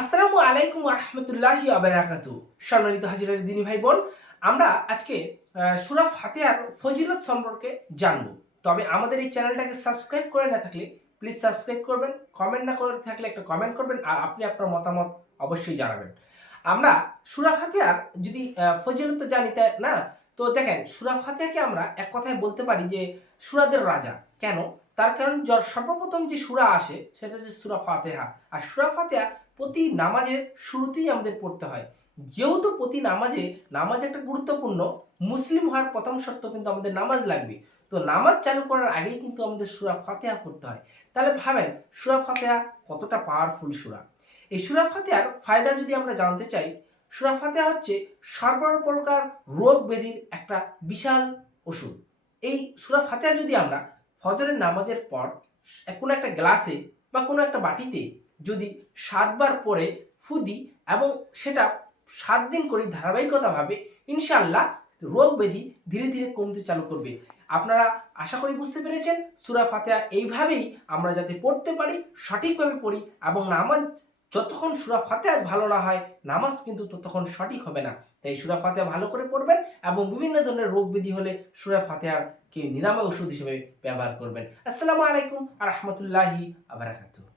আসসালামু আলাইকুম রহমতুল্লাহি আবরাকাতু। সম্মানিত হাজিরার দিনী ভাই বোন, আমরা আজকে সূরা ফাতিহার ফজিলত সম্পর্কে জানব। তবে আমাদের এই চ্যানেলটাকে সাবস্ক্রাইব করে না থাকলে প্লিজ সাবস্ক্রাইব করবেন, কমেন্ট না করে থাকলে একটা কমেন্ট করবেন, আর আপনি আপনার মতামত অবশ্যই জানাবেন। আমরা সূরা ফাতিহার যদি ফজিলত জানি, তাই না? তো দেখেন, সূরা ফাতিহাকে আমরা এক কথায় বলতে পারি যে সূরাদের রাজা। কেন? তার কারণ সর্বপ্রথম যে সূরা আসে সেটা হচ্ছে সূরা ফাতিহা। আর সূরা ফাতিহা প্রতি নামাজের শুরুতেই আমাদের পড়তে হয়। যেহেতু প্রতি নামাজ একটা গুরুত্বপূর্ণ, মুসলিম হওয়ার প্রথম শর্ত কিন্তু আমাদের নামাজ লাগবে। তো নামাজ চালু করার আগেই কিন্তু আমাদের সূরা ফাতিহা পড়তে হয়। তাহলে ভাবেন সূরা ফাতিহা কতটা পাওয়ারফুল সূরা। এই সূরা ফাতিহার ফায়দা যদি আমরা জানতে চাই, সূরা ফাতিহা হচ্ছে সর্বপ্রকার রোগ ব্যাধির একটা বিশাল ওষুধ। এই সূরা ফাতিহা যদি আমরা ফজরের নামাজের পর কোনো একটা গ্লাসে বা কোনো একটা বাটিতে যদি 7 বার পরে ফু দিই এবং সেটা 7 দিন করি ধারাবাহিকতাভাবে, ইনশাআল্লাহ রোগ ব্যাধি ধীরে ধীরে কমতে চালু করবে। আপনারা আশা করি বুঝতে পেরেছেন সূরা ফাতিহা এইভাবেই আমরা যাতে পড়তে পারি, সঠিকভাবে পড়ি, এবং নামাজ যতক্ষণ সূরা ফাতিহা ভালো না হয় নামাজ কিন্তু ততক্ষণ সঠিক হবে না। তাই সূরা ফাতিহা ভালো করে পড়বেন এবং বিভিন্ন ধরনের রোগ ব্যাধি হলে সূরা ফাতিহাকে নিরাময় ওষুধ হিসেবে ব্যবহার করবেন। আসসালামু আলাইকুম আ রহমতুল্লাহি আবরাকাতুহু।